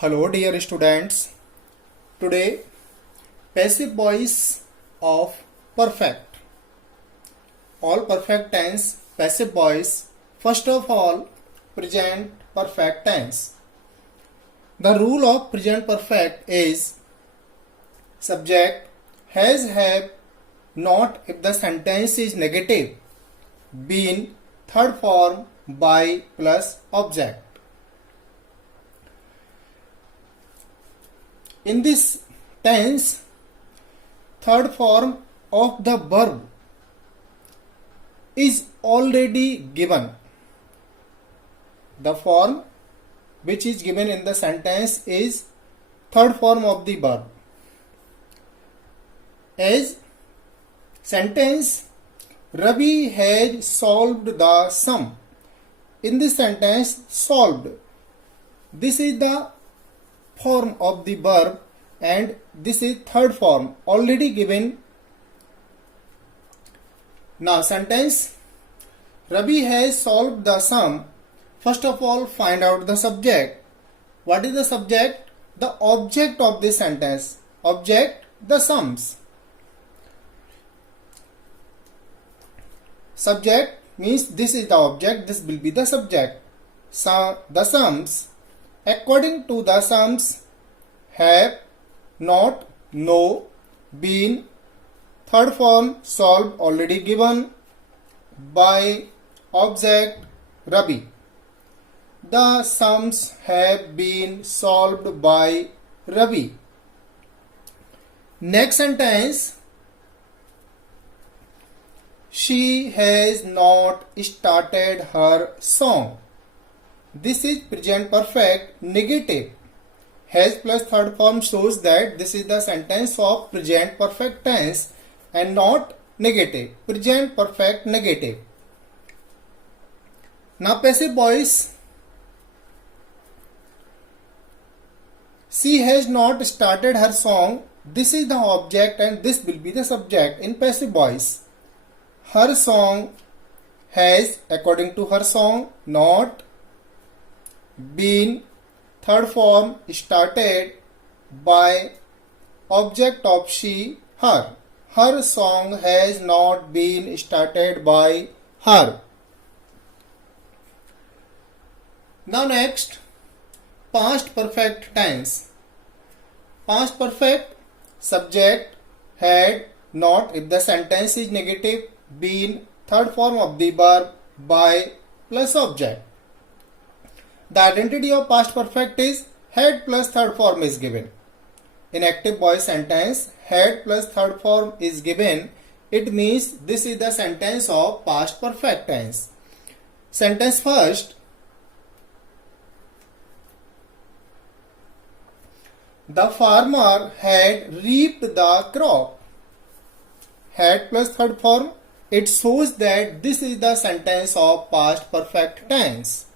Hello dear students. Today passive voice of perfect. All perfect tense passive voice. First of all, present perfect tense. The rule of present perfect is subject has, have, not if the sentence is negative, been, third form, by plus object. In this tense, third form of the verb is already given. The form which is given in the sentence is third form of the verb. As sentence, Ravi has solved the sum. In this sentence, solved. This is the form of the verb and this is third form already given. Now sentence, Ravi has solved the sum. First of all, find out the subject. What is the subject? The object of this sentence. Object, the sums. Subject means this is the object, this will be the subject. So the sums, according to the sums, have, not, no, been, third form, solved, already given, by, object, Ravi. The sums have been solved by Ravi. Next sentence, she has not started her song. This is present perfect negative. Has plus third form shows that this is the sentence of present perfect tense and not negative. Present perfect negative. Now passive voice. She has not started her song. This is the object and this will be the subject in passive voice. Her song has, according to her song, not, been, third form, started, by, object of she, her. Her song has not been started by her. Now next, past perfect tense. Past perfect, subject, had, not if the sentence is negative, been, third form of the verb, by, plus object. The identity of past perfect is had plus third form is given. In active voice sentence, had plus third form is given. It means this is the sentence of past perfect tense. Sentence first. The farmer had reaped the crop. Had plus third form. It shows that this is the sentence of past perfect tense.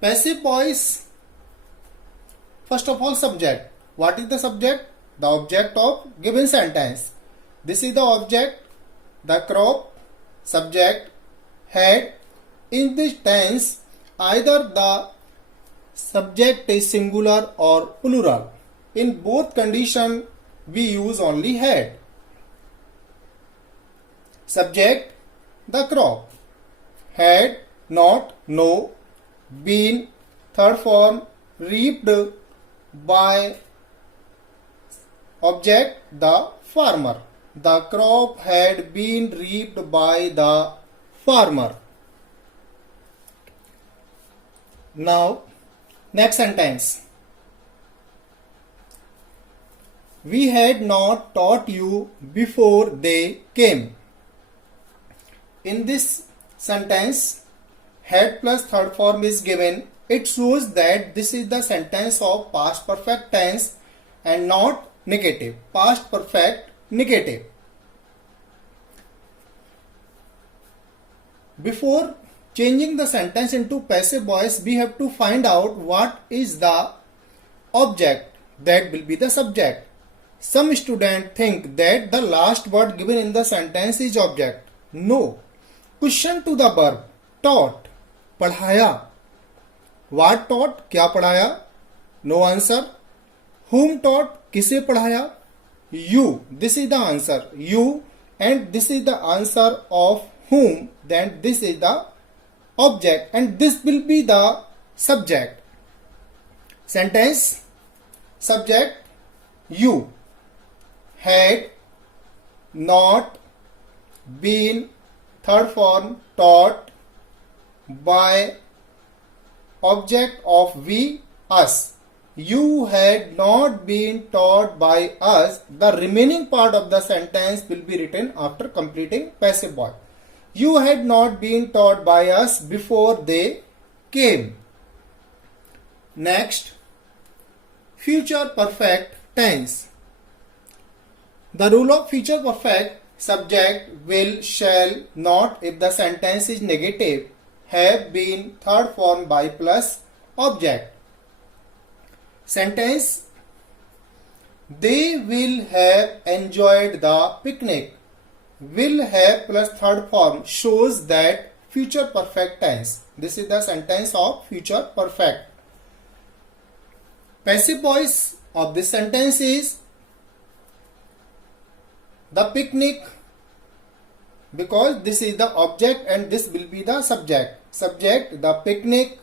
Passive voice. First of all, subject. What is the subject? The object of given sentence. This is the object, the crop, subject, had. In this tense, either the subject is singular or plural. In both conditions, we use only had. Subject, the crop. Had, not, no, been, third form, reaped, by, object, the farmer. The crop had been reaped by the farmer. Now, next sentence. We had not taught you before they came. In this sentence, had plus third form is given. It shows that this is the sentence of past perfect tense and not negative. Past perfect negative. Before changing the sentence into passive voice, we have to find out what is the object. That will be the subject. Some students think that the last word given in the sentence is object. No. Question to the verb. Taught, पढ़ाया. What taught, क्या पढ़ाया? No answer. Whom taught, किसे पढ़ाया? You. This is the answer. You, and this is the answer of whom. Then this is the object and this will be the subject. Sentence. Subject. You had not been, third form, taught by, object of we, us. You had not been taught by us. The remaining part of the sentence will be written after completing passive voice. You had not been taught by us before they came. Next, future perfect tense. The rule of future perfect: subject, will, shall, not if the sentence is negative, have been, third form, by plus object. Sentence: they will have enjoyed the picnic. Will have plus third form shows that future perfect tense. This is the sentence of future perfect. Passive voice of this sentence is the picnic, because this is the object and this will be the subject. Subject, the picnic.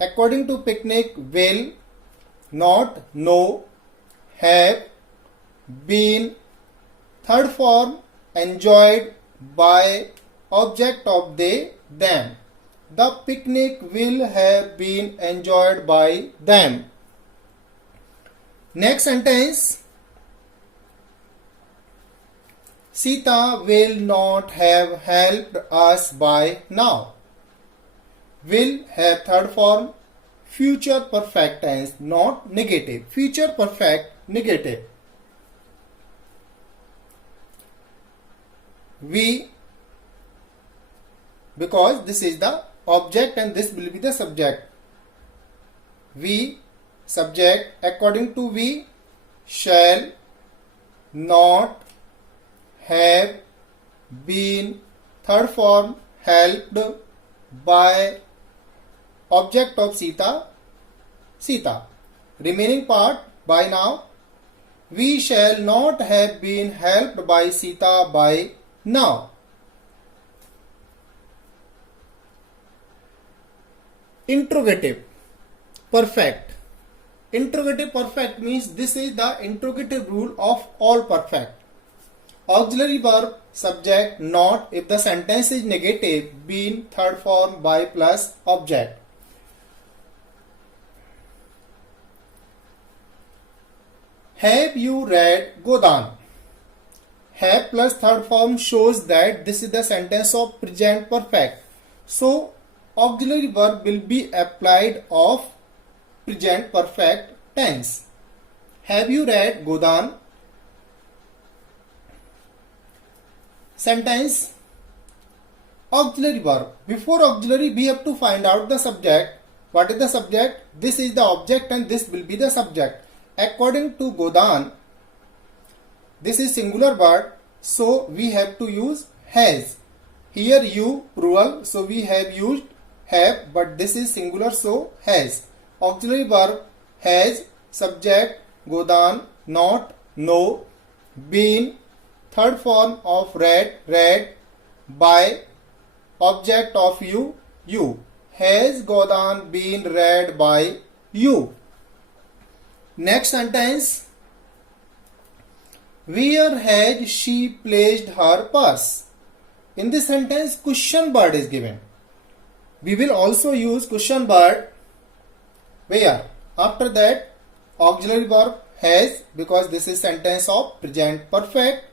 According to picnic, will, not, no, have, been, third form, enjoyed, by, object of they, them. The picnic will have been enjoyed by them. Next sentence: Sita will not have helped us by now. Will have third form, future perfect tense, not negative. Future perfect negative. We, because this is the object and this will be the subject. We, subject. According to we, shall not have been, third form, helped by, object of Sita, Sita. Remaining part, by now. We shall not have been helped by Sita by now. Interrogative perfect. Interrogative perfect means this is the interrogative rule of all perfect. Auxiliary verb, subject, not if the sentence is negative, been, third form, by plus object. Have you read Godan? Have plus third form shows that this is the sentence of present perfect. So, auxiliary verb will be applied of present perfect tense. Have you read Godan? Sentence. Auxiliary verb. Before auxiliary, we have to find out the subject. What is the subject? This is the object and this will be the subject. According to Godan, this is singular word, so we have to use has. Here you, plural, so we have used have, but this is singular, so has. Auxiliary verb, has, subject, Godan, not, no, been, third form of read, read, by, object of you, you. Has Godan been read by you? Next sentence. Where had she placed her purse? In this sentence, question word is given. We will also use question word where. After that, auxiliary verb has, because this is sentence of present perfect.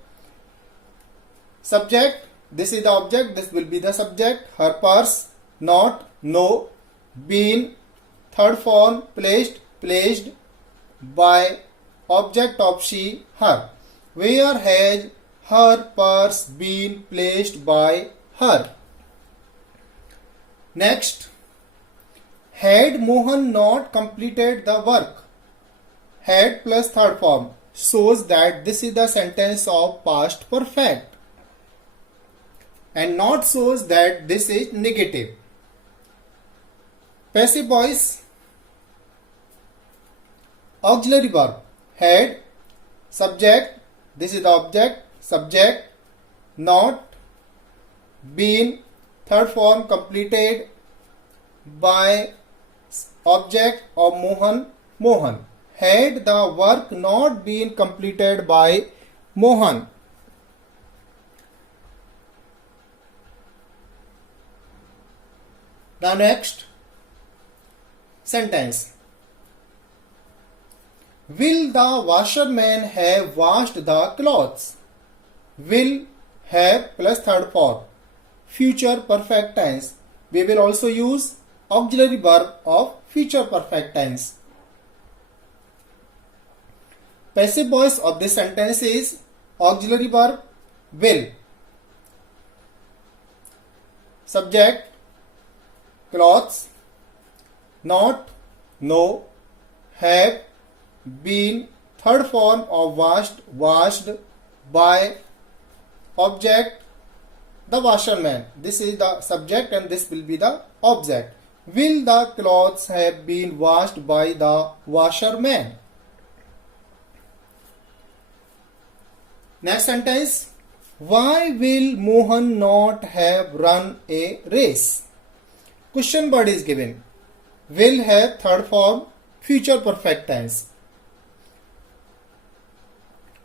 Subject, this is the object, this will be the subject. Her purse, not, no, been, third form, placed, placed, by, object of she, her. Where has her purse been placed by her? Next, had Mohan not completed the work? Had plus third form shows that this is the sentence of past perfect and not shows that this is negative. Passive voice, auxiliary verb, had, subject, this is the object, subject, not, been, third form completed by object of Mohan, Mohan. Had the work not been completed by Mohan. The next sentence. Will the washerman have washed the clothes? Will have plus third form. Future perfect tense. We will also use auxiliary verb of future perfect tense. Passive voice of this sentence is auxiliary verb will. Subject clothes, not, no, have, been, third form of washed, washed, by, object, the washerman. This is the subject and this will be the object. Will the clothes have been washed by the washerman? Next sentence. Why will Mohan not have run a race? Question word is given. Will have third form future perfect tense.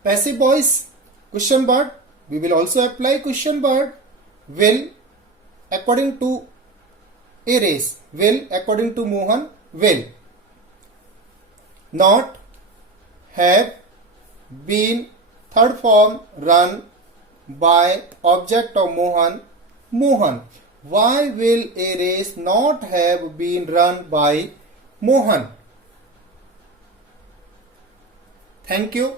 Passive voice question word. We will also apply question word. Will according to a race. Will according to Mohan. Will. Not, have, been, third form run, by, object of Mohan, Mohan. Why will a race not have been run by Mohan? Thank you.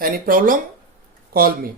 Any problem? Call me.